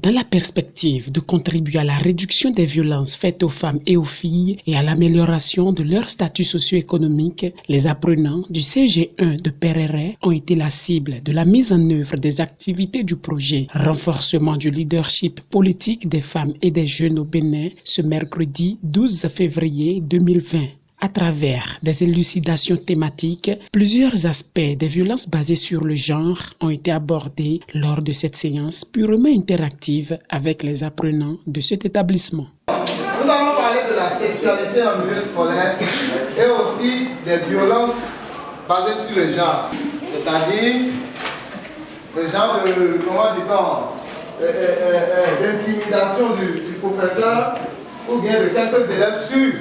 Dans la perspective de contribuer à la réduction des violences faites aux femmes et aux filles et à l'amélioration de leur statut socio-économique, les apprenants du CG1 de Perere ont été la cible de la mise en œuvre des activités du projet Renforcement du leadership politique des femmes et des jeunes au Bénin ce mercredi 12 février 2020. À travers des élucidations thématiques, plusieurs aspects des violences basées sur le genre ont été abordés lors de cette séance purement interactive avec les apprenants de cet établissement. Nous allons parler de la sexualité en milieu scolaire et aussi des violences basées sur le genre, c'est-à-dire le genre de, d'intimidation du professeur ou bien de quelques élèves sur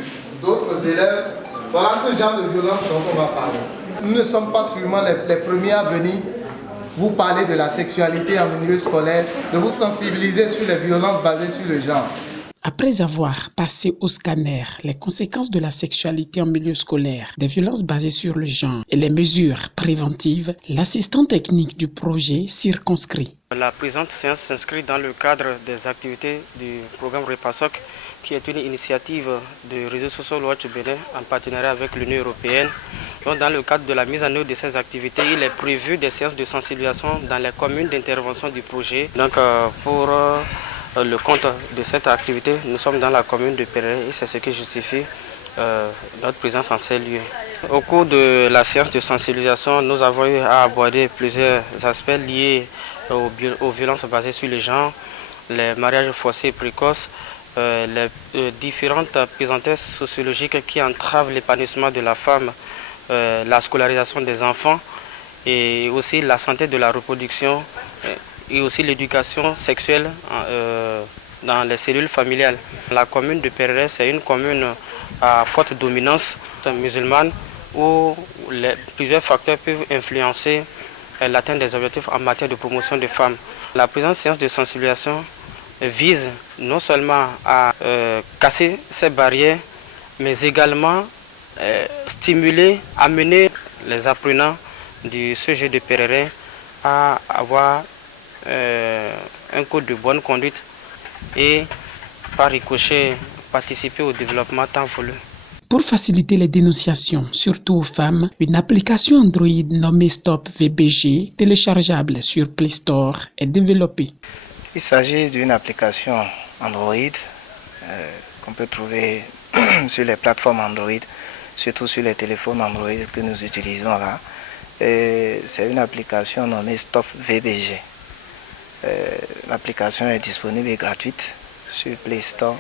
d'autres élèves. Voilà ce genre de violence dont on va parler. Nous ne sommes pas seulement les premiers à venir vous parler de la sexualité en milieu scolaire, de vous sensibiliser sur les violences basées sur le genre. Après avoir passé au scanner les conséquences de la sexualité en milieu scolaire, des violences basées sur le genre et les mesures préventives, l'assistant technique du projet circonscrit. La présente séance s'inscrit dans le cadre des activités du programme REPASOC, qui est une initiative du réseau Social Watch Bénin en partenariat avec l'Union européenne. Donc, dans le cadre de la mise en œuvre de ces activités, il est prévu des séances de sensibilisation dans les communes d'intervention du projet. Donc, pour le compte de cette activité, nous sommes dans la commune de Perere et c'est ce qui justifie notre présence en ces lieux. Au cours de la séance de sensibilisation, nous avons eu à aborder plusieurs aspects liés aux violences basées sur le genre, les mariages forcés et précoces, les différentes pesanteurs sociologiques qui entravent l'épanouissement de la femme, la scolarisation des enfants et aussi la santé de la reproduction et aussi l'éducation sexuelle dans les cellules familiales. La commune de Perere, c'est une commune à forte dominance musulmane où plusieurs facteurs peuvent influencer l'atteinte des objectifs en matière de promotion des femmes. La présente séance de sensibilisation vise non seulement à casser ces barrières, mais également stimuler, amener les apprenants du CG de Perere à avoir un code de bonne conduite et par ricochet participer au développement tant voulu. Pour faciliter les dénonciations, surtout aux femmes, une application Android nommée Stop VBG, téléchargeable sur Play Store, est développée. Il s'agit d'une application Android qu'on peut trouver sur les plateformes Android, surtout sur les téléphones Android que nous utilisons là. C'est une application nommée Stop VBG. L'application est disponible et gratuite sur Play Store.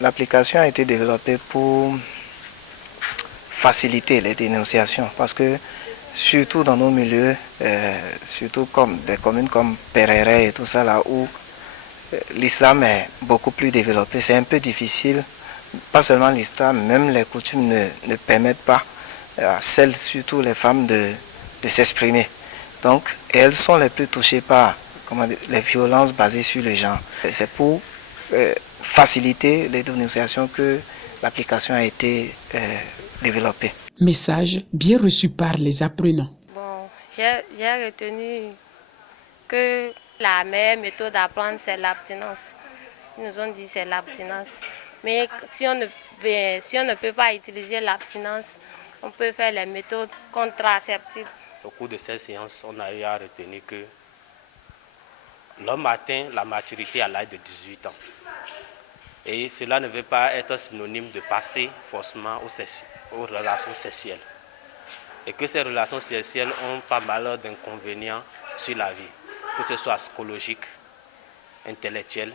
L'application a été développée pour faciliter les dénonciations parce que surtout dans nos milieux, surtout comme des communes comme Perere et tout ça là où l'islam est beaucoup plus développé, c'est un peu difficile, pas seulement l'islam, même les coutumes ne permettent pas à celles, surtout les femmes, de s'exprimer. Donc, elles sont les plus touchées par les violences basées sur le genre. C'est pour faciliter les dénonciations que l'application a été développée. Message bien reçu par les apprenants. Bon, j'ai retenu que la meilleure méthode d'apprendre, c'est l'abstinence. Ils nous ont dit c'est l'abstinence. Mais si on ne peut pas utiliser l'abstinence, on peut faire les méthodes contraceptives. Au cours de cette séance, on a eu à retenir que l'homme atteint la maturité à l'âge de 18 ans. Et cela ne veut pas être synonyme de passer forcément aux relations sexuelles. Et que ces relations sexuelles ont pas mal d'inconvénients sur la vie, que ce soit psychologique, intellectuel,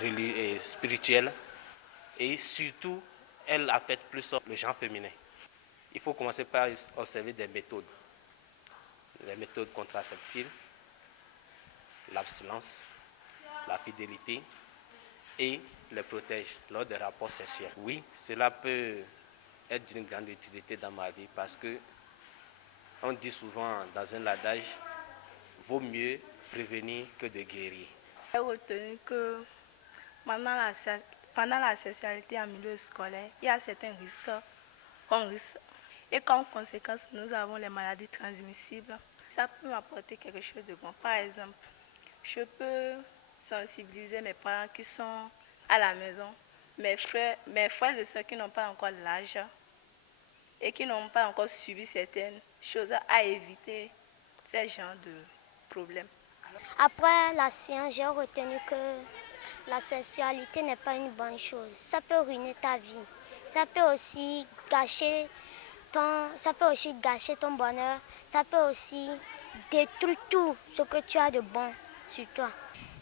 religieux et spirituel. Et surtout, elle affecte plus le genre féminin. Il faut commencer par observer des méthodes. Les méthodes contraceptives, l'abstinence, la fidélité et les protège lors des rapports sexuels. Oui, cela peut être d'une grande utilité dans ma vie parce que on dit souvent dans un adage, vaut mieux prévenir que de guérir. J'ai retenu que pendant la sexualité en milieu scolaire, il y a certains risques qu'on risque. Et comme conséquence, nous avons les maladies transmissibles. Ça peut m'apporter quelque chose de bon. Par exemple, Je peux sensibiliser mes parents qui sont à la maison, mes frères et soeurs qui n'ont pas encore l'âge et qui n'ont pas encore subi certaines choses à éviter ces genres de problèmes. Après la séance, j'ai retenu que la sexualité n'est pas une bonne chose. Ça peut ruiner ta vie. Ça peut aussi gâcher ton bonheur. Ça peut aussi détruire tout ce que tu as de bon sur toi.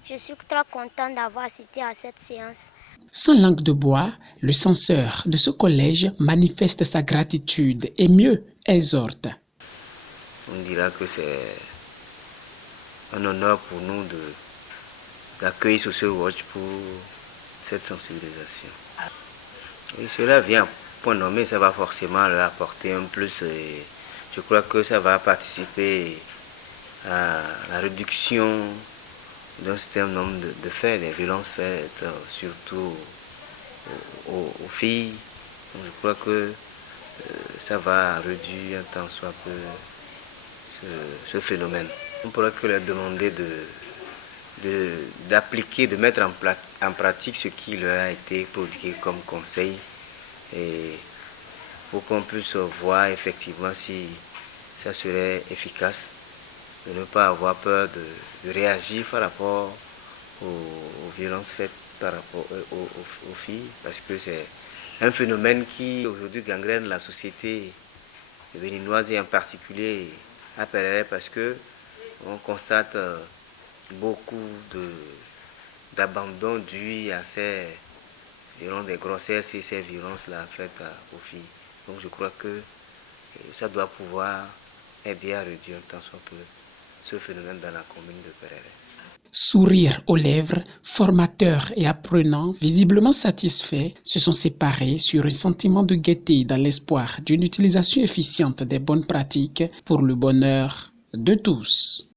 Je suis très contente d'avoir assisté à cette séance. Sans langue de bois, le censeur de ce collège manifeste sa gratitude et mieux exhorte. On dira que c'est un honneur pour nous d'accueillir Social Watch pour cette sensibilisation. Et cela vient, point nommé, ça va forcément leur apporter un plus. Et je crois que ça va participer à la réduction d'un certain nombre de faits, des violences faites, surtout aux filles. Donc je crois que ça va réduire un tant soit peu ce phénomène. On pourrait que leur demander d'appliquer, de mettre en pratique ce qui leur a été prodigué comme conseil et pour qu'on puisse voir effectivement si ça serait efficace, de ne pas avoir peur de réagir par rapport aux violences faites par rapport aux filles, parce que c'est un phénomène qui aujourd'hui gangrène la société béninoise et en particulier à Perere, parce que on constate beaucoup d'abandon dû à ces violences des grossesses et ces violences-là faites aux filles. Donc je crois que ça doit pouvoir aider à réduire un tant soit peu ce phénomène dans la commune de Perere. Sourire aux lèvres, formateurs et apprenants, visiblement satisfaits, se sont séparés sur un sentiment de gaieté dans l'espoir d'une utilisation efficiente des bonnes pratiques pour le bonheur de tous.